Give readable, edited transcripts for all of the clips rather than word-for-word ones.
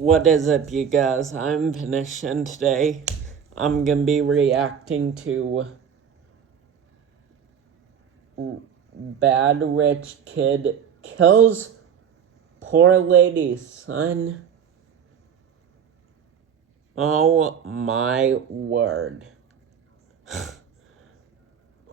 What is up, you guys? I'm finished, and today I'm gonna be reacting to Bad Rich Kid Kills Poor Lady's Son. Oh my word.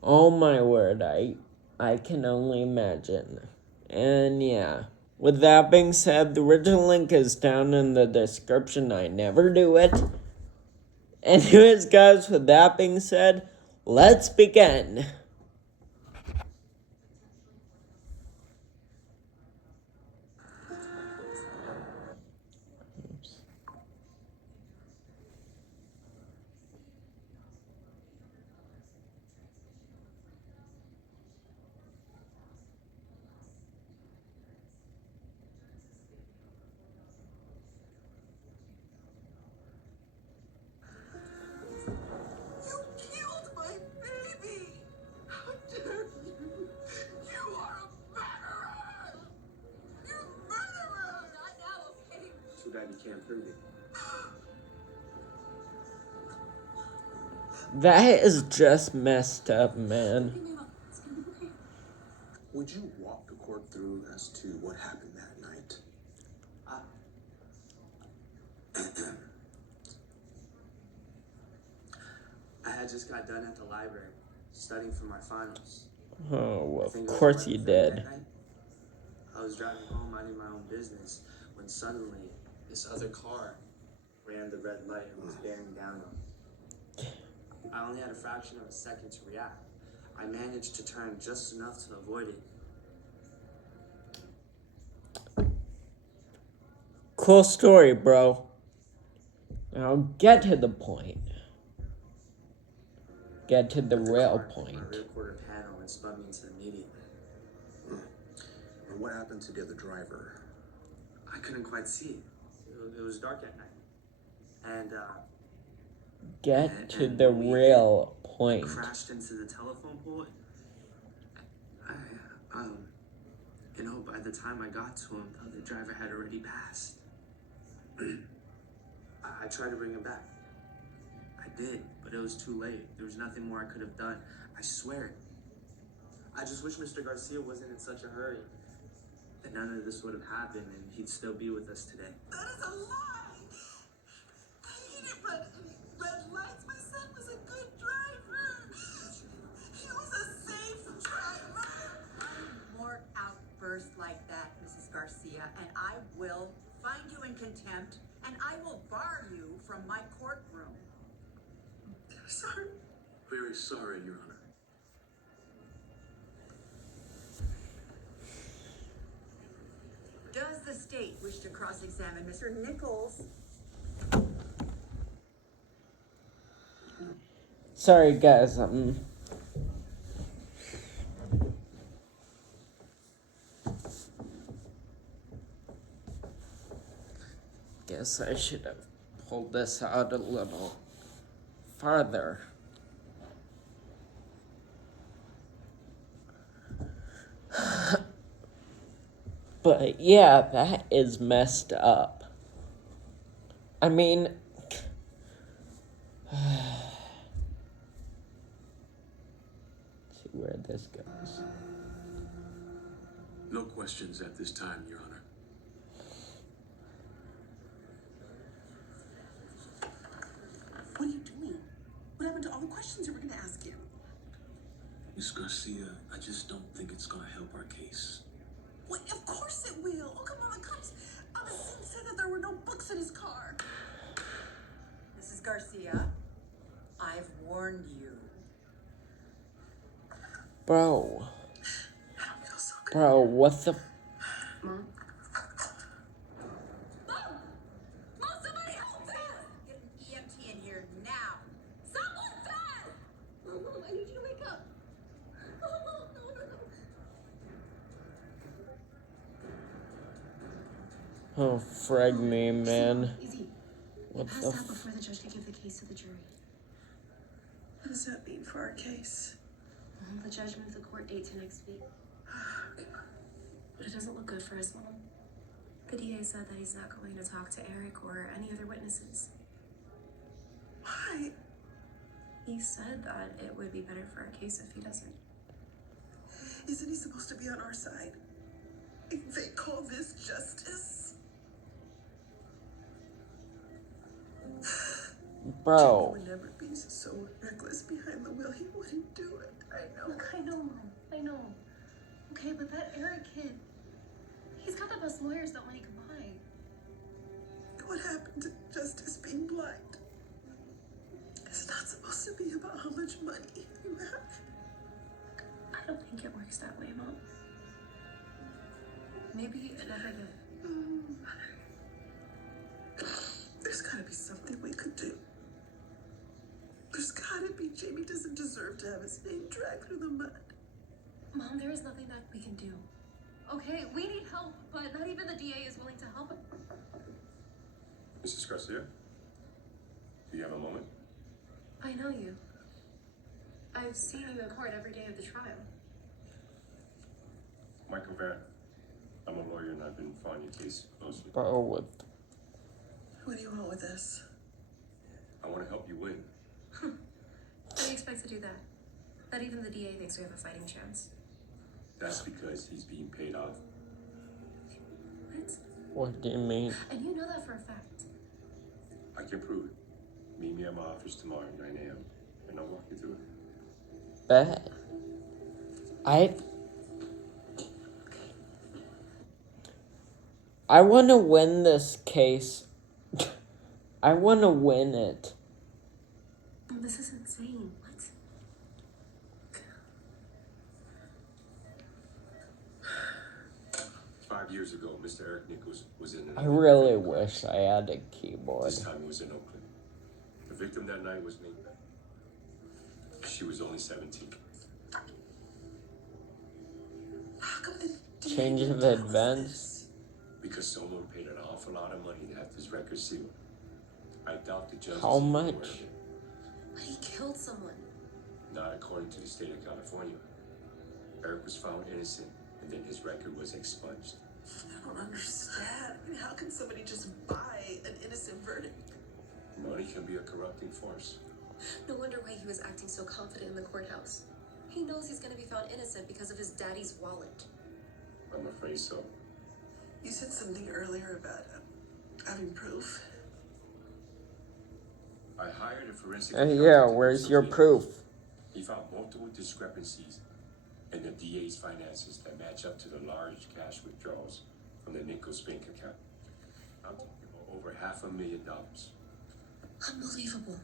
Oh my word, I can only imagine. And yeah. With that being said, the original link is down in the description. I never do it. Anyways, guys, with that being said, let's begin. Oops. You can't prove it. That is just messed up, man. Would you walk the court through as to what happened that night? I had just got done at the library studying for my finals. Oh, of course you did. I was driving home minding my own business when suddenly this other car ran the red light and was bearing down on me. I only had a fraction of a second to react. I managed to turn just enough to avoid it. Cool story, bro. Now get to the point. Get to the real point. My rear quarter panel and spun me into the median. And what happened to the other driver? I couldn't quite see. It was dark at night. And Get to the real point. Crashed into the telephone pole. By the time I got to him, the other driver had already passed. I tried to bring him back. I did, but it was too late. There was nothing more I could have done. I swear. I just wish Mr. Garcia wasn't in such a hurry. That none of this would have happened and he'd still be with us today. That is a lie! He didn't run any red lights. My son was a good driver. He was a safe driver. More outbursts like that, Mrs. Garcia, and I will find you in contempt and I will bar you from my courtroom. I'm sorry. Very sorry, Your Honor. Does the state wish to cross-examine Mr. Nichols? Sorry, guys. Guess I should have pulled this out a little farther. But yeah, that is messed up. I mean, see where this goes. No questions at this time, Your Honor. What are you doing? What happened to all the questions you were going to ask him? Miss Garcia, I just don't think it's going to help our case. Well, of course it will. Oh, come on, the cops on the scene said that there were no books in his car. Mrs. Garcia, I've warned you. Bro. I don't feel so good. Bro, what the... Mom? Mom, somebody help me! Get an EMT in here now. Someone fast! Mom, I need you to wake up. Oh, no. Oh, frag me, man. Easy. What Pass the out before the judge can give the case to the jury. What does that mean for our case? Well, the judge moved the court date to next week. But it doesn't look good for us, Mom. The DA said that he's not going to talk to Eric or any other witnesses. Why? He said that it would be better for our case if he doesn't. Isn't he supposed to be on our side? If they call this justice? Bro. Jimmy would never be so reckless behind the wheel. He wouldn't do it. I know. Look, I know, Mom. I know. Okay, but that Eric kid, he's got the best lawyers that money can buy. What happened to justice being blind? It's not supposed to be about how much money you have. I don't think it works that way, Mom. Maybe it never did. There's gotta be something we could do. There's gotta be. Jamie doesn't deserve to have his name dragged through the mud. Mom, there is nothing that we can do. Okay, we need help, but not even the DA is willing to help. Mrs. Garcia, do you have a moment? I know you. I've seen you in court every day of the trial. Michael Van, I'm a lawyer and I've been following your case closely. Bro, with What do you want with this? I want to help you win. How do you expect to do that? That even the DA thinks we have a fighting chance. That's because he's being paid off. What? what do you mean? And you know that for a fact. I can prove it. Meet me at my office tomorrow at 9 a.m. and I'll walk you through it. Bet. I want to win this case. I want to win it. This is insane. What? 5 years ago, Mr. Eric Nichols was in an I really wish I had a keyboard. This time it was in Oakland. The victim that night was named. She was only 17. How come the DA Change didn't of tell us events. this? Because someone paid an awful lot of money to have this record sealed. I doubt the judge. How is even much? aware of it. But he killed someone. Not according to the state of California. Eric was found innocent, and then his record was expunged. I don't understand. I mean, how can somebody just buy an innocent verdict? Money can be a corrupting force. No wonder why he was acting so confident in the courthouse. He knows he's going to be found innocent because of his daddy's wallet. I'm afraid so. You said something earlier about having proof. I hired a forensic. Yeah, accountant to where's do your some proof? data. He found multiple discrepancies in the DA's finances that match up to the large cash withdrawals from the Nichols bank account. I'm talking about over $500,000. Unbelievable.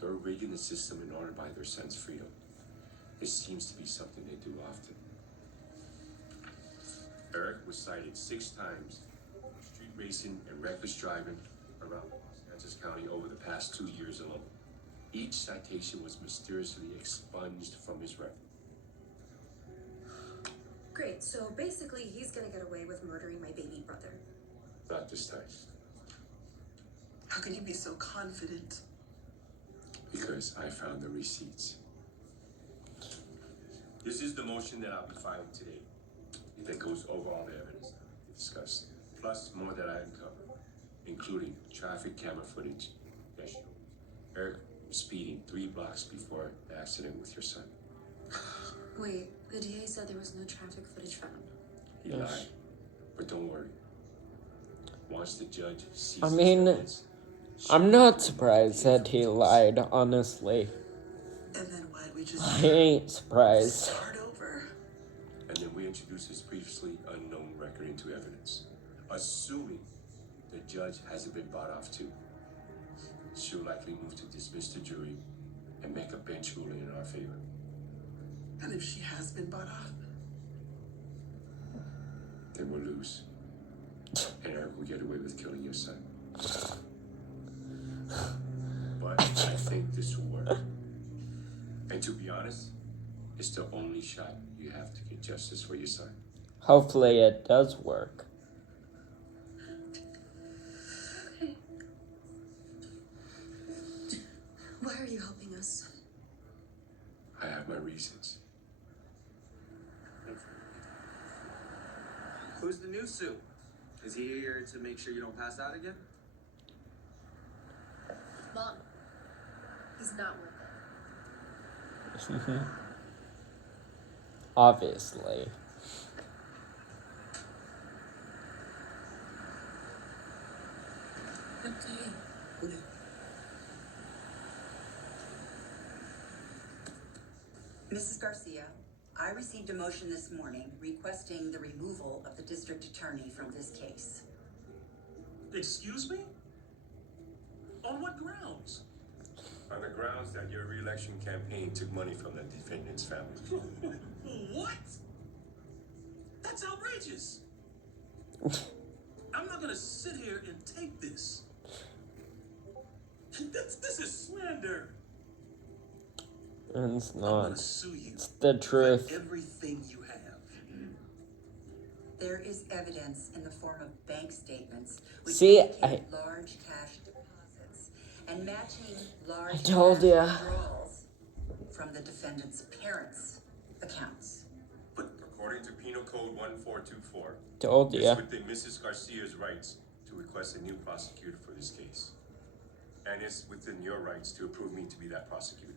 They're rigging the system in order to buy their son's freedom. This seems to be something they do often. Eric was cited 6 times for street racing and reckless driving around Los Angeles County over the past 2 years alone. Each citation was mysteriously expunged from his record. Great, so basically he's going to get away with murdering my baby brother. Not this time. How can you be so confident? Because I found the receipts. This is the motion that I'll be filing today. That goes over all the evidence that we discussed, plus more that I uncovered, including traffic camera footage that shows Eric speeding 3 blocks before the accident with your son. Wait, the DA said there was no traffic footage found. He Yes. lied, but don't worry. Once the judge sees I this mean, evidence, I'm not surprised that he lied, honestly. And then what? We just I ain't surprised. start over? and then we introduce his previously unknown record into evidence, assuming the judge hasn't been bought off too. She'll likely move to dismiss the jury and make a bench ruling in our favor. And if she has been bought off? Then we'll lose. And Eric will get away with killing your son. But I think this will work. And to be honest, it's the only shot you have to get justice for your son. Hopefully it does work. Okay. Why are you helping us? I have my reasons. Who's who's the new suit? Is he here to make sure you don't pass out again? Mom, he's not worth it. Obviously. Good day. Mrs. Garcia, I received a motion this morning requesting the removal of the district attorney from this case. Excuse me? On what grounds? On the grounds that your re-election campaign took money from the defendant's family. What? That's outrageous. I'm not gonna sit here and take this. This is slander. And it's I'm gonna not. sue you. It's the for truth. everything you have. There is evidence in the form of bank statements which See, indicate large cash deposits and matching large told cash ya. withdrawals from the defendant's parents' accounts. But according to Penal Code 1424, Told it's ya. within Mrs. Garcia's rights to request a new prosecutor for this case. And it's within your rights to approve me to be that prosecutor.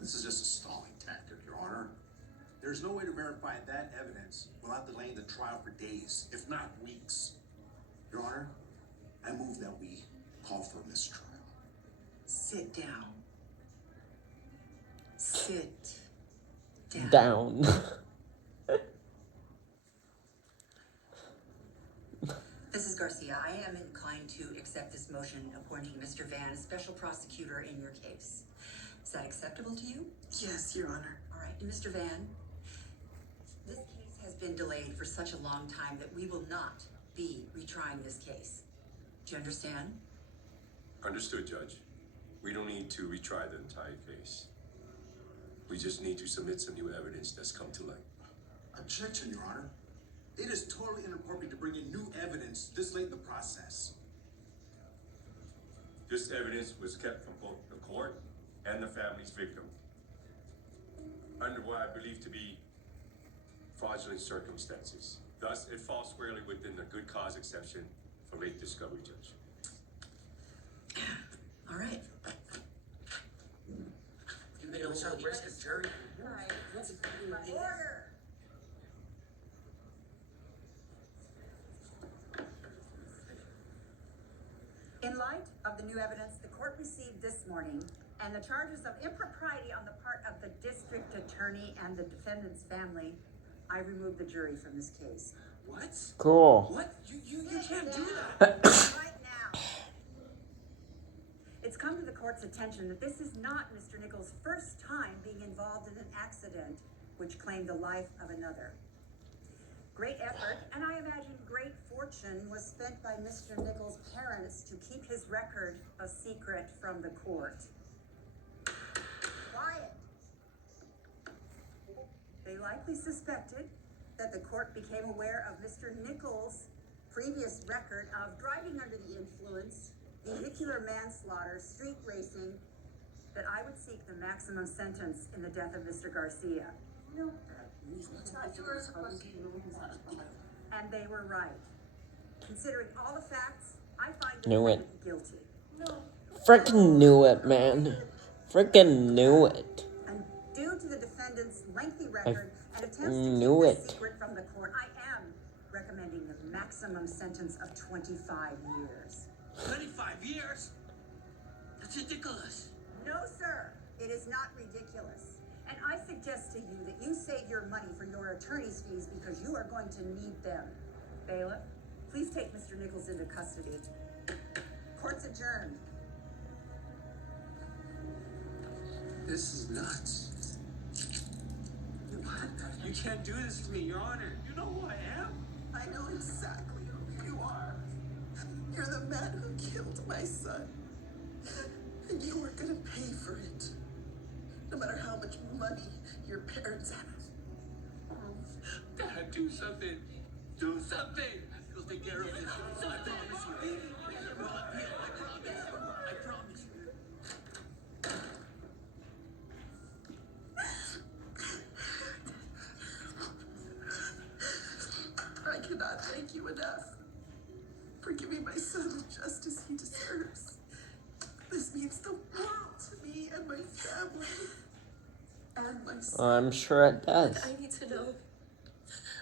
This is just a stalling tactic, Your Honor. There's no way to verify that evidence without delaying the trial for days, if not weeks. Your Honor, I move that we call for a mistrial. Sit down. Sit down. Down. Mrs. Garcia, I am inclined to accept this motion appointing Mr. Van special prosecutor in your case. Is that acceptable to you? Yes, Your Honor. All right, and Mr. Van, this case has been delayed for such a long time that we will not be retrying this case. Do you understand? Understood, Judge. We don't need to retry the entire case. We just need to submit some new evidence that's come to light. Objection, Your Honor. It is totally inappropriate to bring in new evidence this late in the process. This evidence was kept from both the court and the family's victim under what I believe to be fraudulent circumstances. Thus, it falls squarely within the good cause exception for late discovery, Judge. All right. You think we should risk a jury? Order! In light of the new evidence the court received this morning and the charges of impropriety on the part of the district attorney and the defendant's family, I remove the jury from this case. What? Cool. What? You can't do that. Right now. It's come to the court's attention that this is not Mr. Nichols' first time being involved in an accident which claimed the life of another. Great effort, and I imagine great fortune, was spent by Mr. Nichols' parents to keep his record a secret from the court. Quiet. They likely suspected that the court became aware of Mr. Nichols' previous record of driving under the influence, vehicular manslaughter, street racing, that I would seek the maximum sentence in the death of Mr. Garcia. No. And they were right. Considering all the facts, I find the Knew it. defendant guilty. Frickin' knew it, man. Frickin' knew it. And due to the defendant's lengthy record and attempts to knew keep it. the secret from the court, I am recommending the maximum sentence of 25 years. 25 years? That's ridiculous. No, sir, it is not ridiculous. And I suggest to you that you save your money for your attorney's fees because you are going to need them. Bailiff, please take Mr. Nichols into custody. Court's adjourned. This is nuts. You can't do this to me, Your Honor. You know who I am? I know exactly who you are. You're the man who killed my son. And you were gonna pay for it. No matter how much money your parents have. Dad, do something. Do something. You'll take care of this. I promise you. I promise you. I cannot I'm sure it does. I need to know.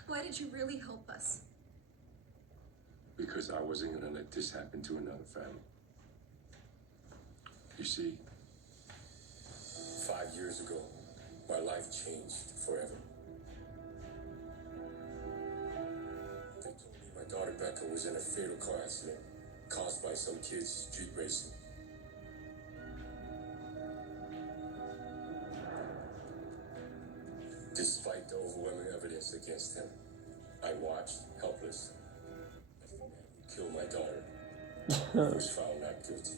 Why did you really help us? Because I wasn't gonna let this happen to another family. You see, 5 years ago, my life changed forever. They told me my daughter Becca was in a fatal car accident caused by some kids street racing. Despite the overwhelming evidence against him, I watched, helpless, as the man who killed my daughter was found not guilty.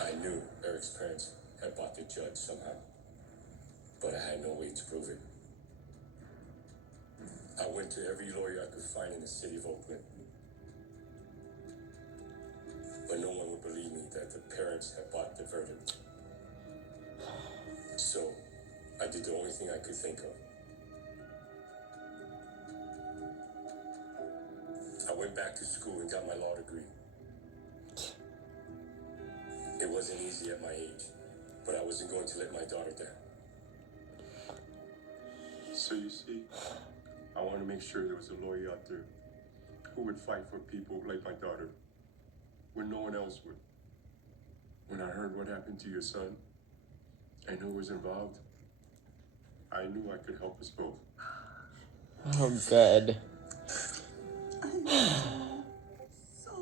I knew Eric's parents had bought the judge somehow, but I had no way to prove it. I went to every lawyer I could find in the city of Oakland, but no one would believe me that the parents had bought the verdict. So, I did the only thing I could think of. I went back to school and got my law degree. It wasn't easy at my age, but I wasn't going to let my daughter down. So you see, I want to make sure there was a lawyer out there who would fight for people like my daughter when no one else would. When I heard what happened to your son and who was involved, I knew I could help us both. Oh, good. I'm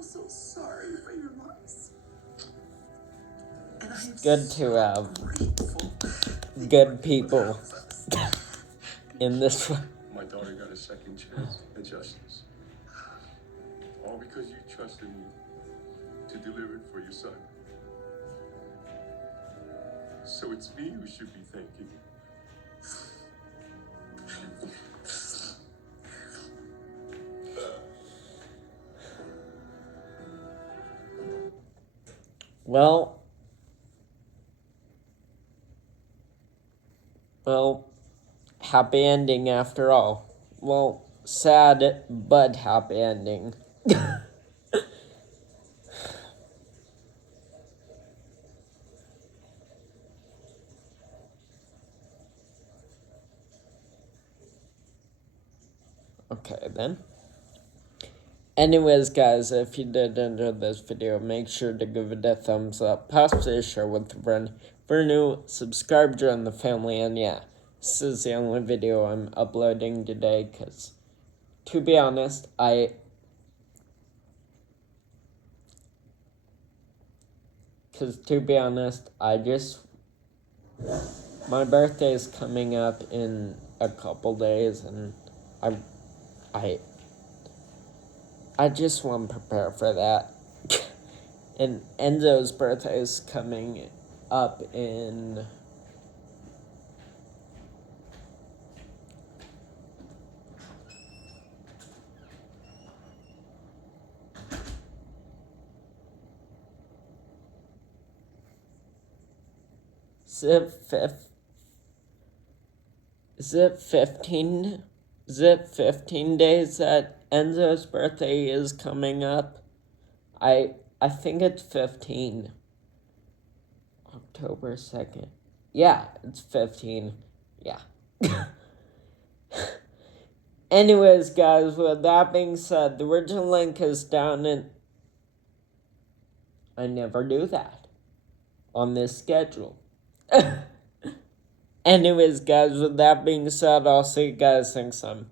so sorry for your loss. And I am Good to have grateful good people in this one. My daughter got a second chance at justice. All because you trusted me to deliver it for your son. So it's me who should be thanking you. Well, happy ending after all. Well, sad but happy ending. Okay, then. Anyways, guys, if you did enjoy this video, make sure to give it a thumbs up, possibly share with a friend. If you're new, subscribe, join the family, and yeah, this is the only video I'm uploading today, because, to be honest, my birthday is coming up in a couple days, and I just want to prepare for that. And Enzo's birthday is coming up in Is it 15 days that Enzo's birthday is coming up? I think it's 15. October 2nd. Yeah, it's 15. Yeah. Anyways, guys, with that being said, the original link is down in... I never do that on this schedule. Anyways, guys, with that being said, I'll see you guys next time.